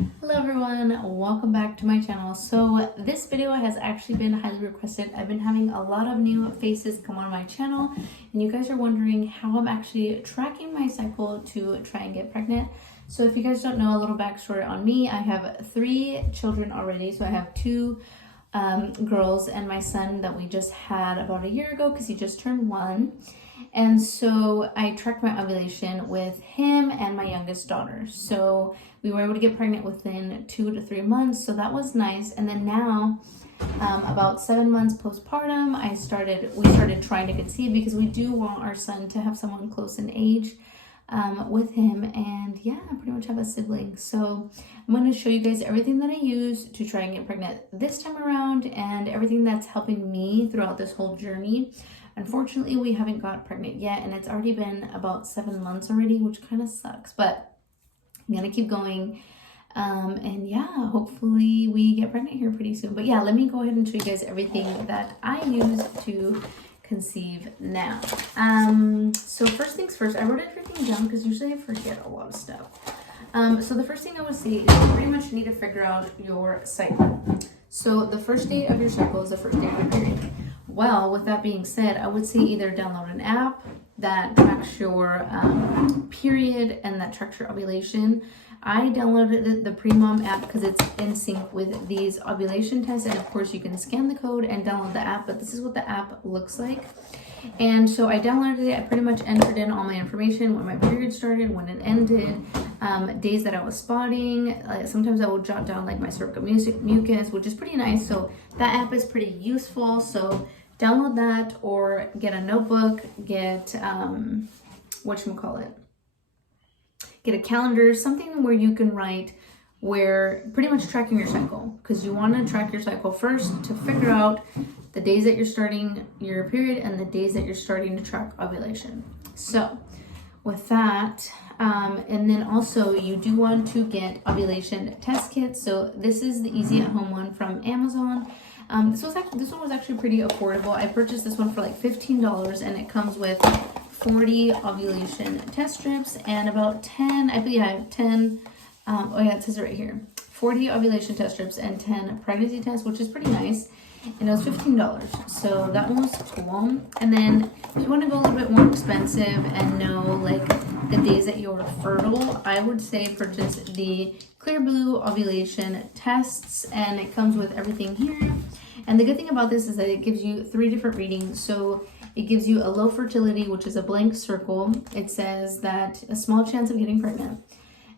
Hello everyone, welcome back to my channel. So this video has actually been highly requested. I've been having a lot of new faces come on my channel and you guys are wondering how I'm actually tracking my cycle to try and get pregnant. So if you guys don't know, a little backstory on me, I have 3 children already. So I have 2 girls and my son that we just had about a year ago because he just turned 1. And so I tracked my ovulation with him and my youngest daughter. So we were able to get pregnant within 2 to 3 months. So that was nice. And then now, about 7 months postpartum, we started trying to conceive because we do want our son to have someone close in age with him. And yeah, pretty much have a sibling. So I'm going to show you guys everything that I use to try and get pregnant this time around and everything that's helping me throughout this whole journey. Unfortunately, we haven't got pregnant yet, and it's already been about 7 months already, which kind of sucks, but I'm gonna keep going. And yeah, hopefully we get pregnant here pretty soon. But yeah, let me go ahead and show you guys everything that I use to conceive now. So first things first, I wrote everything down because usually I forget a lot of stuff. So the first thing I would say is you pretty much need to figure out your cycle. So the first date of your cycle is the first day of your period. Well, with that being said, I would say either download an app that tracks your period and that tracks your ovulation. I downloaded the Premom app because it's in sync with these ovulation tests, and of course you can scan the code and download the app, but this is what the app looks like. And so I downloaded it. I pretty much entered in all my information, when my period started, when it ended, days that I was spotting. Sometimes I will jot down like my cervical mucus, which is pretty nice. So that app is pretty useful. So download that or get a notebook, get get a calendar, something where you can write where pretty much tracking your cycle, because you want to track your cycle first to figure out the days that you're starting your period and the days that you're starting to track ovulation. So with that, and then also you do want to get ovulation test kits. So this is the easy at home one from Amazon. This one was actually pretty affordable. I purchased this one for like $15 and it comes with 40 ovulation test strips and about 10, I believe I have 10, it says it right here, 40 ovulation test strips and 10 pregnancy tests, which is pretty nice. And it was $15, so that one was cool. And then if you want to go a little bit more expensive and know like the days that you're fertile, I would say purchase the Clearblue ovulation tests, and it comes with everything here. And the good thing about this is that it gives you 3 different readings. So it gives you a low fertility, which is a blank circle. It says that a small chance of getting pregnant.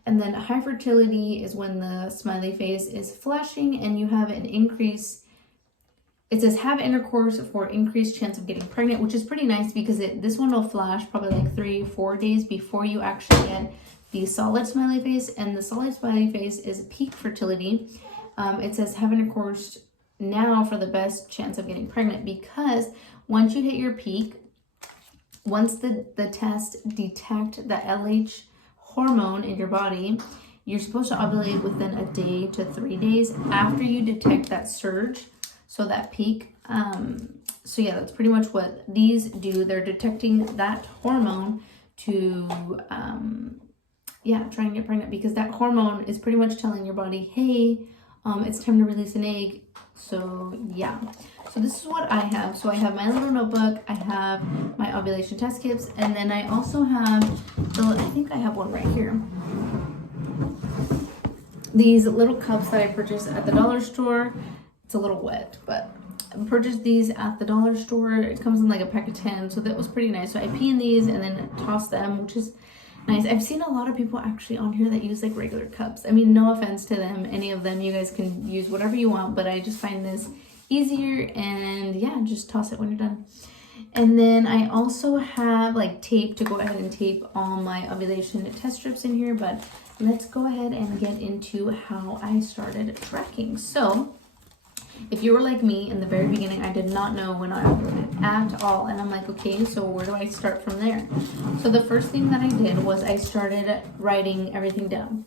And then high fertility is when the smiley face is flashing and you have an increase. It says have intercourse for increased chance of getting pregnant, which is pretty nice because this one will flash probably like 3-4 days before you actually get the solid smiley face. And the solid smiley face is peak fertility. It says have intercourse now for the best chance of getting pregnant, because once you hit your peak, once the test detect the LH hormone in your body, you're supposed to ovulate within a day to 3 days after you detect that surge. So that peak, so yeah, that's pretty much what these do. They're detecting that hormone to, try and get pregnant, because that hormone is pretty much telling your body, hey, it's time to release an egg. So yeah, so this is what I have. So I have my little notebook, I have my ovulation test kits, and then I also have, I think I have one right here. These little cups that I purchased at the dollar store. It's a little wet, but I purchased these at the dollar store. It comes in like a pack of 10, so that was pretty nice. So I pee in these and then toss them, which is nice. I've seen a lot of people actually on here that use like regular cups. I mean, no offense to them, any of them. You guys can use whatever you want, but I just find this easier, and yeah, just toss it when you're done. And then I also have like tape to go ahead and tape all my ovulation test strips in here, but let's go ahead and get into how I started tracking. So if you were like me in the very beginning, I did not know when I ovulated at all. And I'm like, okay, so where do I start from there? So the first thing that I did was I started writing everything down.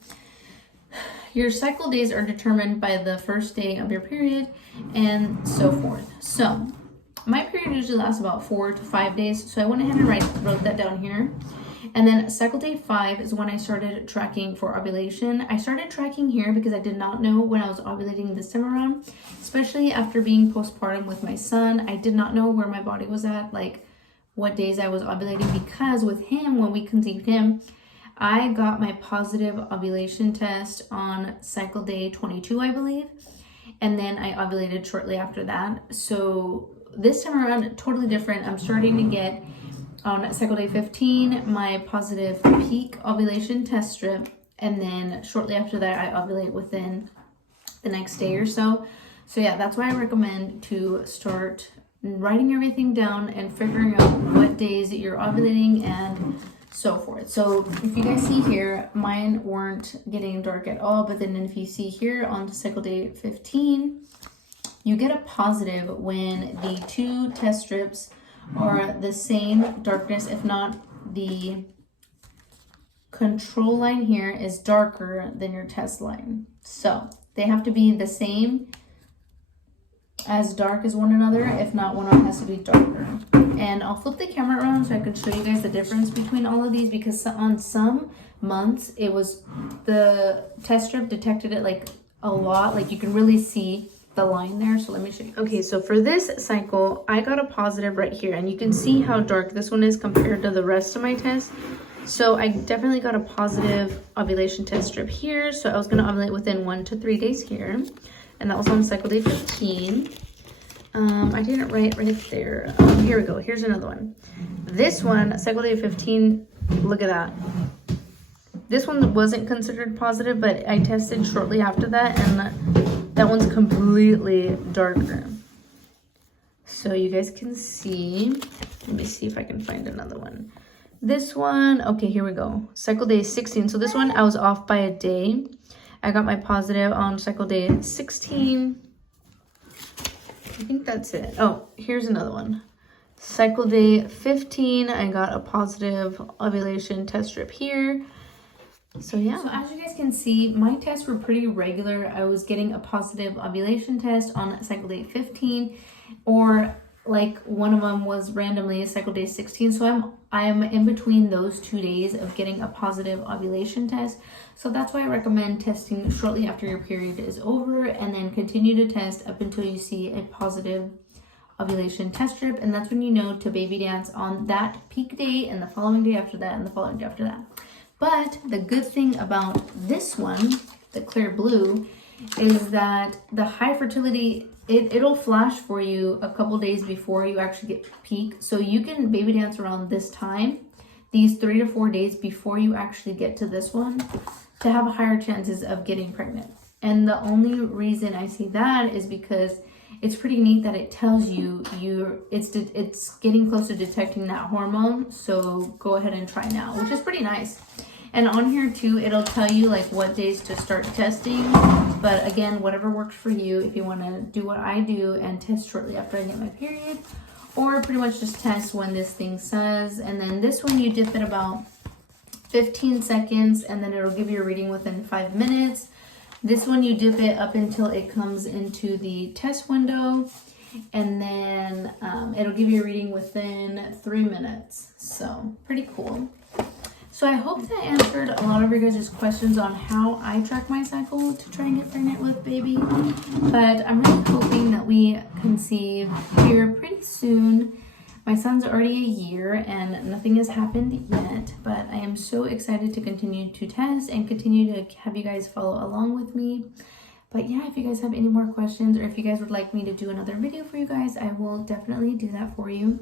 Your cycle days are determined by the first day of your period and so forth. So my period usually lasts about 4 to 5 days. So I went ahead and wrote that down here. And then cycle day 5 is when I started tracking for ovulation. I started tracking here because I did not know when I was ovulating this time around, especially after being postpartum with my son. I did not know where my body was at, like what days I was ovulating, because with him, when we conceived him, I got my positive ovulation test on cycle day 22, I believe. And then I ovulated shortly after that. So this time around, totally different. I'm starting to get on cycle day 15 my positive peak ovulation test strip, and then shortly after that I ovulate within the next day or so. So yeah, that's why I recommend to start writing everything down and figuring out what days you're ovulating and so forth. So if you guys see here, mine weren't getting dark at all, but then if you see here on cycle day 15, you get a positive when the 2 test strips are the same darkness, if not the control line here is darker than your test line. So they have to be the same, as dark as one another. If not, one of them has to be darker. And I'll flip the camera around so I can show you guys the difference between all of these, because on some months it was, the test strip detected it like a lot, like you can really see the line there. So let me show you. Okay, so for this cycle I got a positive right here, and you can see how dark this one is compared to the rest of my tests. So I definitely got a positive ovulation test strip here. So I was going to ovulate within 1 to 3 days here, and that was on cycle day 15. I didn't write right there. Here we go. Here's another one. This one, cycle day 15, look at that. This one wasn't considered positive, but I tested shortly after that, and that one's completely darker. So you guys can see. Let me see if I can find another one. This one, okay, here we go. Cycle day 16. So this one, I was off by a day. I got my positive on cycle day 16. I think that's it. Oh, here's another one. Cycle day 15, I got a positive ovulation test strip here. So yeah. So as you guys can see, my tests were pretty regular. I was getting a positive ovulation test on cycle day 15, or like one of them was randomly cycle day 16. So I'm in between those 2 days of getting a positive ovulation test. So that's why I recommend testing shortly after your period is over, and then continue to test up until you see a positive ovulation test strip. And that's when you know to baby dance on that peak day, and the following day after that, and the following day after that. But the good thing about this one, the Clearblue, is that the high fertility, it'll flash for you a couple days before you actually get peak. So you can baby dance around this time, these 3 to 4 days before you actually get to this one, to have higher chances of getting pregnant. And the only reason I see that is because it's pretty neat that it tells you it's getting close to detecting that hormone. So go ahead and try now, which is pretty nice. And on here too, it'll tell you like what days to start testing. But again, whatever works for you. If you want to do what I do and test shortly after I get my period, or pretty much just test when this thing says. And then this one, you dip it about 15 seconds, and then it'll give you a reading within 5 minutes. This one, you dip it up until it comes into the test window, and then it'll give you a reading within 3 minutes. So pretty cool. So I hope that answered a lot of your guys' questions on how I track my cycle to try and get pregnant with baby. But I'm really hoping that we conceive here pretty soon. My son's already a year and nothing has happened yet, but I am so excited to continue to test and continue to have you guys follow along with me. But yeah, if you guys have any more questions, or if you guys would like me to do another video for you guys, I will definitely do that for you.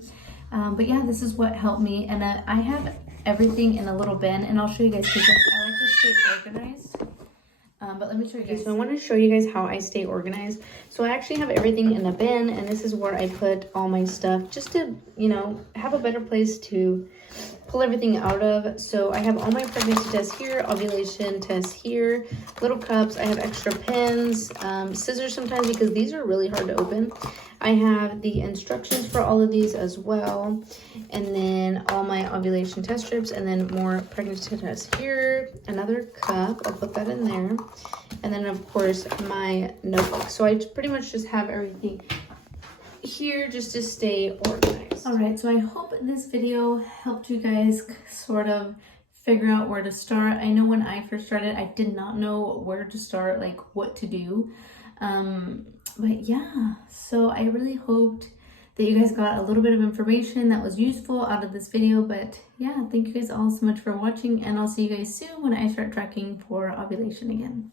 But yeah, this is what helped me. And I have everything in a little bin, and I'll show you guys because I like to stay organized. But let me show you guys. So I want to show you guys how I stay organized. So I actually have everything in a bin, and this is where I put all my stuff just to, you know, have a better place to pull everything out of. So I have all my pregnancy tests here, ovulation tests here, little cups. I have extra pens, scissors sometimes because these are really hard to open. I have the instructions for all of these as well, and then all my ovulation test strips, and then more pregnancy tests here, another cup, I'll put that in there, and then of course my notebook. So I pretty much just have everything here just to stay organized. All right, so I hope this video helped you guys sort of figure out where to start. I know when I first started, I did not know where to start, like what to do. But yeah, so I really hoped that you guys got a little bit of information that was useful out of this video. But yeah, thank you guys all so much for watching, and I'll see you guys soon when I start tracking for ovulation again.